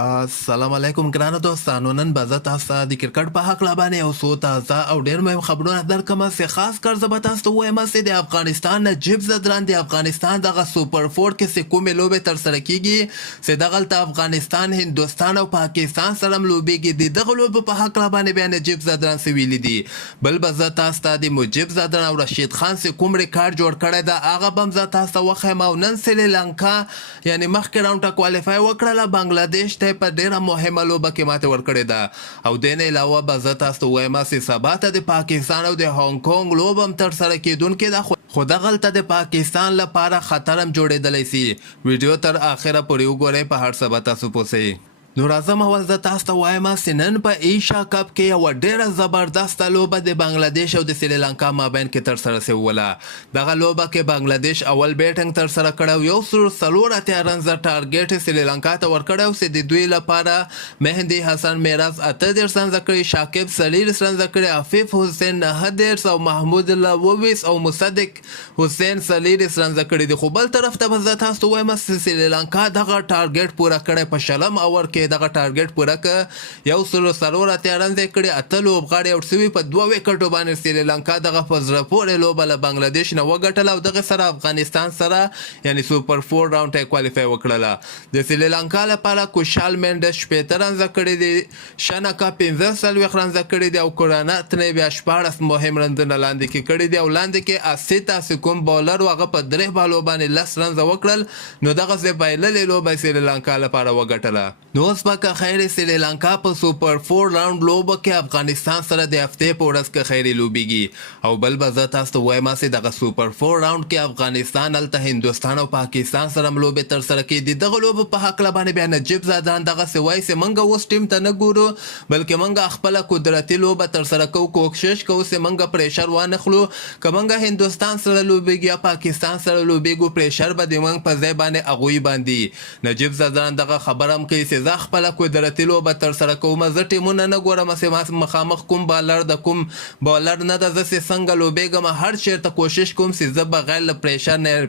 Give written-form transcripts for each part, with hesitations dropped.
السلام علیکم ګرانو دوستانو. نن به زه تاسو ته د کرکټ په هکله باندې یو څو تازه او ډېر مهم خبرونه درکړم چې خاص کر زه به تاسو ته ووایم چې د افغانستان نجیب زدران د افغانستان دغه سوپر فور کې چې کومې لوبې ترسره کیږي چې دغلته افغانستان هندوستان او پاکستان سره هم لوبېږي. د دغه لوبو په هکله باندې بیا نجیب زدران څه ویلي دي. بل به زه تاسو ته د مجیب زدران او رشید خان چې کوم ریکارډ جوړ کړی ده هغه به هم زه تاسو ته وښیم. او نن سریلانکا یعنې مخکې راونډ ته کوالیفای وکړله، بنګلادیش ته په ډیره مهمه لوبه کې ماته ورکړې ده. او دې نه علاوه به زه تاسو ته ووایم چې سبا ته د پاکستان او د هانګ کونګ لوبه هم ترسره کیدونکې ده، خو دغلته د پاکستان لپاره خطر هم جوړېدلی سي. ویډیو تر اخره پورې وګورئ، په هر څه به تاسو پوه سئ. نو راځم اول زه تاسو ته وایم چې نن په ایشا کپ کې یوه ډېره زبردسته لوبه د بنګلادیش او د سریلانکا مابین کې ترسره سوله. دغه لوبه کې بنګلادیش اول بیټنګ ترسره کړی او 104 رنزه ټارګېټ یې سریلانکا ته ورکړی او چې د دوی لپاره مهدي حسن میراز 38 رنزه کړي، شاکب 40 رنزه کړي، عفیف حسین 9 او محمود الله 22 او مصدق حسین 40 رنزه کړي دي. خو بل طرف ته به زه تاسو ته وایم چې سریلانکا دغه ټارګېټ پوره کړی په شلم اور کې دغه ټارګېټ پوره که 104 رنزه کړي، 8 لوبغاړي آوټ شوي، په 2 وکټو باندې سریلانکا دغه په زړه پورې لوبه له بنګلادیش نه وګټله او دغه سره افغانستان سره یعنې سوپر فور راونډ ته کوالیفای وکړله. د سریلانکا لپاره کوشال مینډس 15 رنزه کړي دي، شنکا 15 رنزه کړي دي او کورانت نه بیا 14 مهم رنزونه لاندې کې کړي دي او لاندې کې اسیتا چې کوم بالر و هغه په 3 بالو باندې 10 رنزه وکړل. نو دغسې بایللې لوبه سریلانکا لپاره وګټله. نو اوس به که خیر سریلانکا په سوپر فور راونډ لوبه کې افغانستان سره د هفتې په ورځ که خیر لوبېږي. او بل به زه تاسو ته ووایم چې دغه سوپر فور راونډ کې افغانستان هلته هندوستان او پاکستان سره هم لوبې ترسره کړي دي. دغه لوبو په هکله باندې بیا نجیب زادان دغسې وایي چې موږ اوس ټیم ته نه ګورو بلکې موږ خپله قدرتي لوبه ترسره کوو، کوښښ کوو چې موږ پریشر وانخلو. که موږ هندوستان سره لوبېږو یا پاکستان سره لوبېږو پریشر به د موږ په ځای باندې هغوی باندې. نجیب زادان دغه خبره هم کوي چې زه خپله قدرتي لوبه ترسره کوم، زه ټیمونه نه ګورم چې مخامخ کوم بالر د کوم بالر نه ده، زه چې څنګه لوبېږم هر چېرته کوشش کوم چې زه بغیر له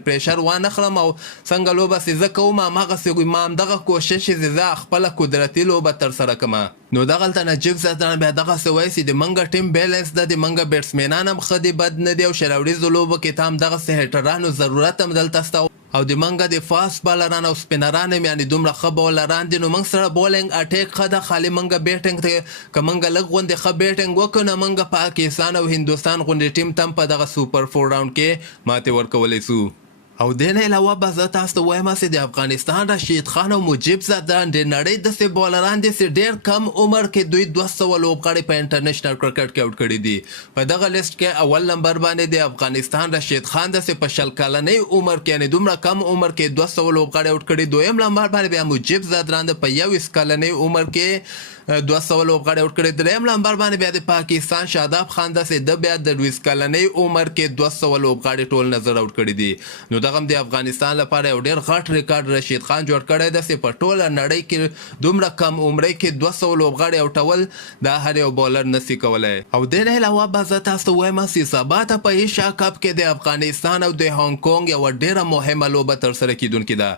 پریشر وانخلم او څنګه لوبه چې زه کوم هماغسې ما همدغه کوشش چې زه خپله قدرتي لوبه ترسره کړم. نو دغلته نجیب زادان بیا دغسې وایي چې د موږ ټیم بیلنس ده، د موږ بیټسمینان هم ښه دي بد نه دي او شراوړیزو لوبو کې ته هم دغسې هیټرانو ضرورت هم دلته شته او د منګه د فاست بالران او سپینران هم یعنې دومره ښه بولران دي. نو موږ سره بولینګ اټیک ښه ده، خالي موږ بیټنګ ته که موږ لږ غوندې ښه بیټنګ وکړو نو موږ پاکستان او هندوستان غوندې ټیم ته هم په دغه سوپر فور راونډ کې ماتې ورکولی سو. او دې نه علاوه به زه تاسو ته وایم چې د افغانستان رشید خان او مجیب زدران د نړۍ داسې بولران دي چې ډېر کم عمر کې دوی 200 لوبغاړي په انټرنیشنل کرکټ کې آوټ کړي دي. په دغه لیست کې اول نمبر باندې د افغانستان رشید خان داسې په 20 کلنۍ عمر کې یعنې دومره کم عمر کې 200 لوبغاړي آوټ کړي. دویم نمبر باندې بیا مجیب زدران د په 21 کلنۍ عمر کې 200 لوبغاړي آوټ کړي. دریم نمبر باندې بیا د پاکستان شاداب خان داسې د بیا د 20 کلنۍ عمر کې 200 لوبغاړي ټول نظر آوټ کړي دي. نو دغه هم د افغانستان لپاره یو ډېر غټ ریکارډ رشید خان جوړ کړی ده چې په ټوله نړۍ کې دومره کم عمرۍ کې 200 لوبغاړي آوټول دا هر یو بولر نسي کولی. او دې نه علاوه به زه تاسو ته وایم چې سبا ته په ایشیا کپ کې د افغانستان او د هانګ کونګ یوه ډېره مهمه لوبه ترسره کیدونکې ده.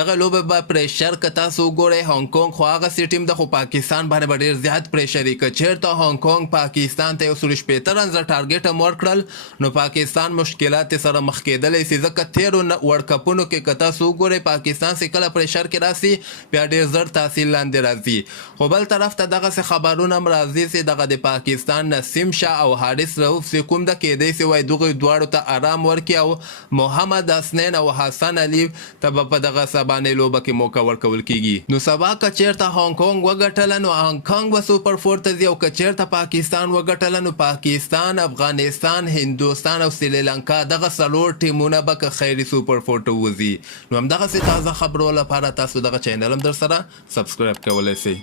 دغه لوبه به پریشر که تاسو وګورئ هانګ کونګ خو هغسې ټیم ده خو پاکستان باندې به ډېر زیات پریشر وي. که چېرته هانګ کونګ پاکستان ته 115 رنزه ټارګېټ هم ورکړل نو پاکستان مشکلات سره مخ کېدلی سي، ځکه تېرو ورلډ کپونو کې که تاسو وګورئ پاکستان چې کله پریشر کې راسي بیا ډېر زر تحصیل لاندې راځي. خو بل طرف ته دغسې خبرونه هم راځي چې دغه د پاکستان نسیم شاه او حارث رؤف چې کوم ده کېدی سي وایي دغوی دواړو ته ارام ورکړي او محمد حسنین او حسن علي ته به په دغه سبانۍ لوبه کې موقع ورکول کېږي. نو سبا که چېرته هانګ کونګ وګټله نو هانګ کونګ به سوپر فور ته ځي او که چېرته پاکستان وګټله نو پاکستان، افغانستان، هندوستان او سریلانکا دغه څلور ټیمونه به که خیري سوپر فور ته وځي. نو همدغسې تازه خبرو لپاره تاسو دغه چینل هم در سره سبسکرایب کولی شئ.